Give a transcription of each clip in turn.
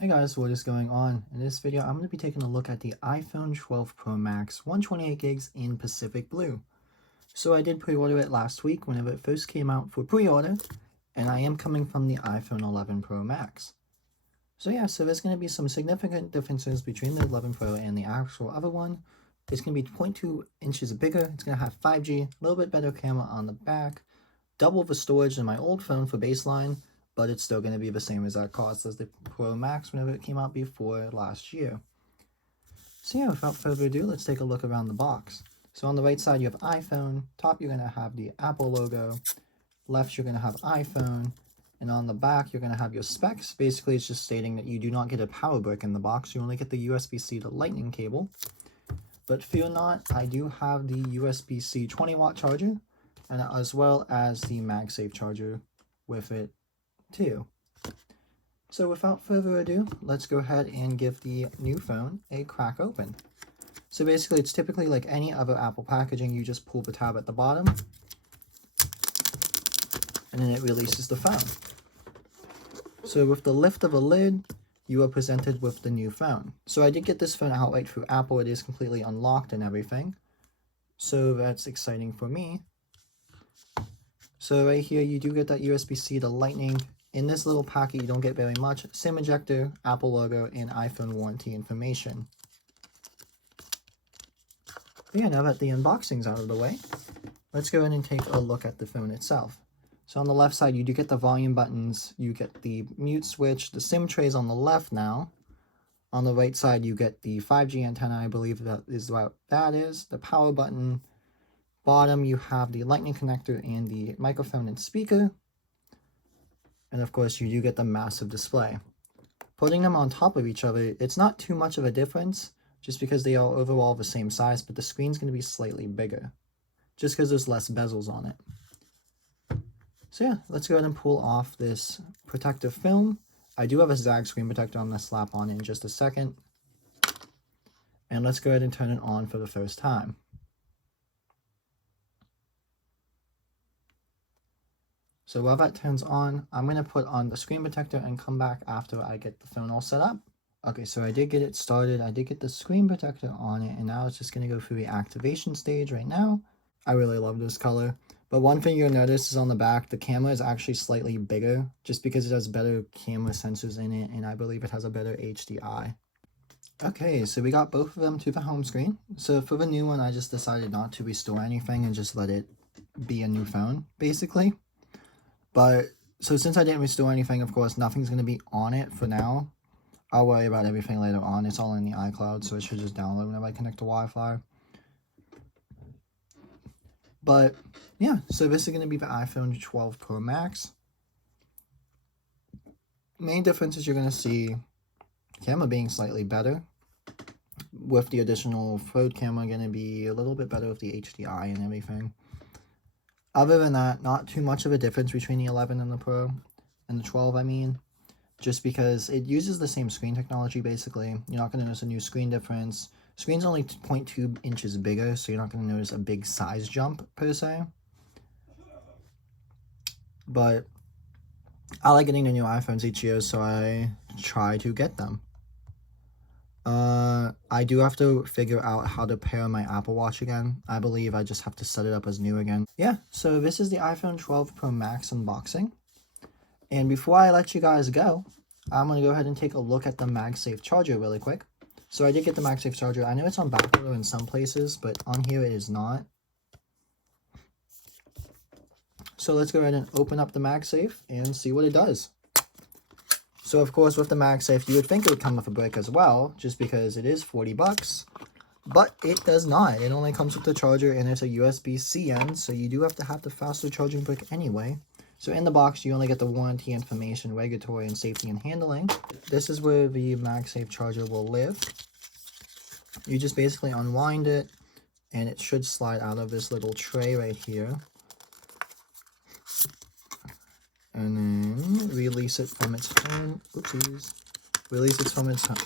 Hey guys, what is going on? In this video, I'm going to be taking a look at the iPhone 12 Pro Max 128 gigs in Pacific Blue. So I did pre-order it last week whenever it first came out for pre-order, and I am coming from the iPhone 11 Pro Max. So yeah, so there's going to be some significant differences between the 11 Pro and the actual other one. It's going to be 0.2 inches bigger, it's going to have 5G, a little bit better camera on the back, double the storage in my old phone for baseline, but it's still going to be the same exact cost as the Pro Max whenever it came out before last year. So yeah, without further ado, let's take a look around the box. So on the right side, you have iPhone. Top, you're going to have the Apple logo. Left, you're going to have iPhone. And on the back, you're going to have your specs. Basically, it's just stating that you do not get a power brick in the box. You only get the USB-C to Lightning cable. But fear not, I do have the USB-C 20-watt charger, and as well as the MagSafe charger with it too. So without further ado, let's go ahead and give the new phone a crack open. So basically, it's typically like any other Apple packaging. You just pull the tab at the bottom, and then it releases the phone. So with the lift of a lid, you are presented with the new phone. So I did get this phone outright through Apple. It is completely unlocked and everything. So that's exciting for me. So right here, you do get that USB-C to Lightning. In this little packet, you don't get very much. SIM ejector, Apple logo, and iPhone warranty information. But yeah, now that the unboxing's out of the way, let's go ahead and take a look at the phone itself. So on the left side, you do get the volume buttons, you get the mute switch, the SIM trays on the left now. On the right side, you get the 5G antenna, I believe that is what that is, the power button. Bottom, you have the lightning connector and the microphone and speaker. And of course, you do get the massive display. Putting them on top of each other, it's not too much of a difference, just because they are overall the same size, but the screen's going to be slightly bigger, just because there's less bezels on it. So yeah, let's go ahead and pull off this protective film. I do have a Zag screen protector I'm going to slap on in just a second. And let's go ahead and turn it on for the first time. So while that turns on, I'm going to put on the screen protector and come back after I get the phone all set up. Okay, so I did get it started. I did get the screen protector on it, and now it's just going to go through the activation stage right now. I really love this color. But one thing you'll notice is on the back, the camera is actually slightly bigger, just because it has better camera sensors in it, and I believe it has a better HDI. Okay, so we got both of them to the home screen. So for the new one, I just decided not to restore anything and just let it be a new phone, basically. But, so since I didn't restore anything, of course, nothing's going to be on it for now. I'll worry about everything later on. It's all in the iCloud, so it should just download whenever I connect to Wi-Fi. But, yeah, so this is going to be the iPhone 12 Pro Max. Main differences you're going to see, camera being slightly better, with the additional third camera going to be a little bit better with the HDI and everything. Other than that, not too much of a difference between the 11 and the Pro, and the 12, I mean. Just because it uses the same screen technology, basically. You're not going to notice a new screen difference. Screen's only 0.2 inches bigger, so you're not going to notice a big size jump, per se. But I like getting the new iPhones each year, so I try to get them. I do have to figure out how to pair my Apple Watch again. I believe I just have to set it up as new again. Yeah, so this is the iPhone 12 Pro Max unboxing. And before I let you guys go, I'm going to go ahead and take a look at the MagSafe charger really quick. So I did get the MagSafe charger. I know it's on back order in some places, but on here it is not. So let's go ahead and open up the MagSafe and see what it does. So of course, with the MagSafe, you would think it would come with a brick as well, just because it is 40 bucks. But it does not. It only comes with the charger, and it's a USB-C end, so you do have to have the faster charging brick anyway. So in the box, you only get the warranty information, regulatory, and safety and handling. This is where the MagSafe charger will live. You just basically unwind it, and it should slide out of this little tray right here. And then release it from its home. Oopsies. Release it from its home.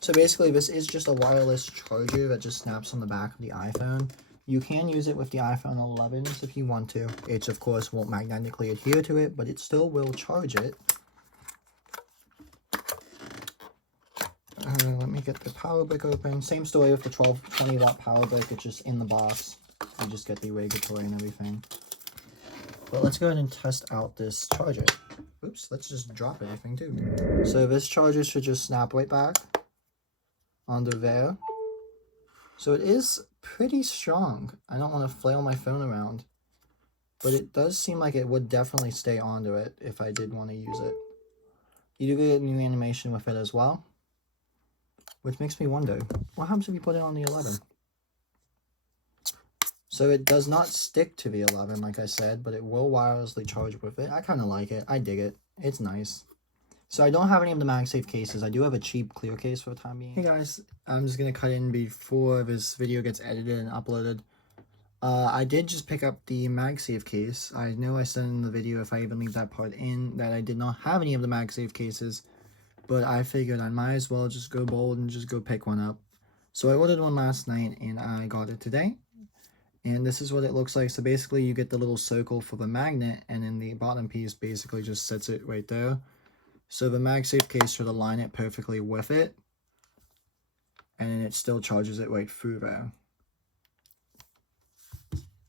So basically, this is just a wireless charger that just snaps on the back of the iPhone. You can use it with the iPhone 11s if you want to. It, of course, won't magnetically adhere to it, but it still will charge it. get the power brick open. Same story with the 1220 watt power brick. It's just in the box. You just get the regulatory and everything. But let's go ahead and test out this charger. Oops, let's just drop everything too. So this charger should just snap right back onto there. So it is pretty strong. I don't want to flail my phone around, but it does seem like it would definitely stay onto it if I did want to use it. You do get a new animation with it as well, which makes me wonder, what happens if you put it on the 11? So it does not stick to the 11, like I said, but it will wirelessly charge with it. I kind of like it. I dig it. It's nice. So I don't have any of the MagSafe cases. I do have a cheap clear case for the time being. Hey guys, I'm just going to cut in before this video gets edited and uploaded. I did just pick up the MagSafe case. I know I said in the video, if I even leave that part in, that I did not have any of the MagSafe cases. But I figured I might as well just go bold and just go pick one up. So I ordered one last night and I got it today. And this is what it looks like. So basically you get the little circle for the magnet, and then the bottom piece basically just sets it right there. So the MagSafe case should align it perfectly with it, and then it still charges it right through there.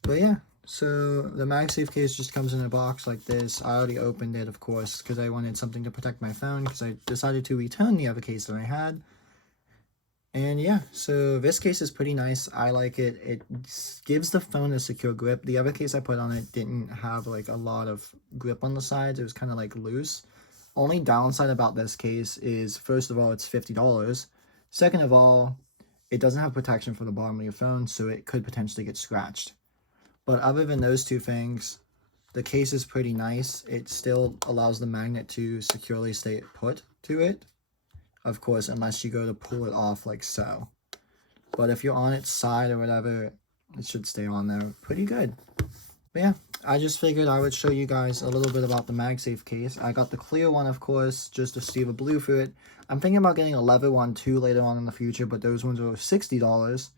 But yeah, so the MagSafe case just comes in a box like this. I already opened it, of course, because I wanted something to protect my phone, because I decided to return the other case that I had. And yeah, so this case is pretty nice. I like it. It gives the phone a secure grip. The other case I put on it didn't have like a lot of grip on the sides. It was kind of like loose. Only downside about this case is, first of all, it's $50. Second of all, it doesn't have protection for the bottom of your phone, so it could potentially get scratched. But other than those two things, the case is pretty nice. It still allows the magnet to securely stay put to it. Of course, unless you go to pull it off like so. But if you're on its side or whatever, it should stay on there pretty good. But yeah, I just figured I would show you guys a little bit about the MagSafe case. I got the clear one, of course, just to see the blue for it. I'm thinking about getting a leather one too later on in the future, but those ones are $60.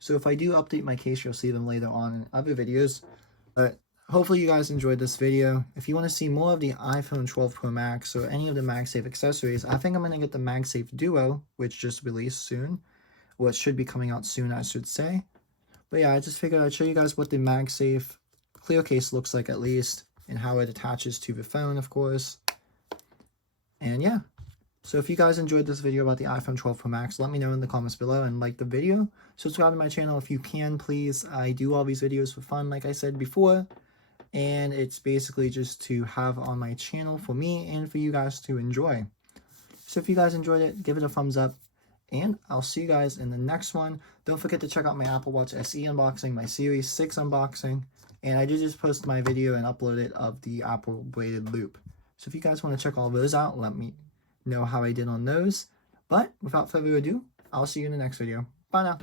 So if I do update my case, you'll see them later on in other videos. But hopefully you guys enjoyed this video. If you want to see more of the iPhone 12 Pro Max or any of the MagSafe accessories, I think I'm going to get the MagSafe Duo, which just released soon. Well, it should be coming out soon, I should say. But yeah, I just figured I'd show you guys what the MagSafe clear case looks like, at least, and how it attaches to the phone, of course. And yeah, so if you guys enjoyed this video about the iPhone 12 Pro Max, let me know in the comments below and like the video. Subscribe to my channel if you can, please. I do all these videos for fun, like I said before. And it's basically just to have on my channel for me and for you guys to enjoy. So if you guys enjoyed it, give it a thumbs up. And I'll see you guys in the next one. Don't forget to check out my Apple Watch SE unboxing, my Series 6 unboxing. And I did just post my video and upload it of the Apple braided loop. So if you guys want to check all those out, let me know how I did on those. But without further ado, I'll see you in the next video. Bye now.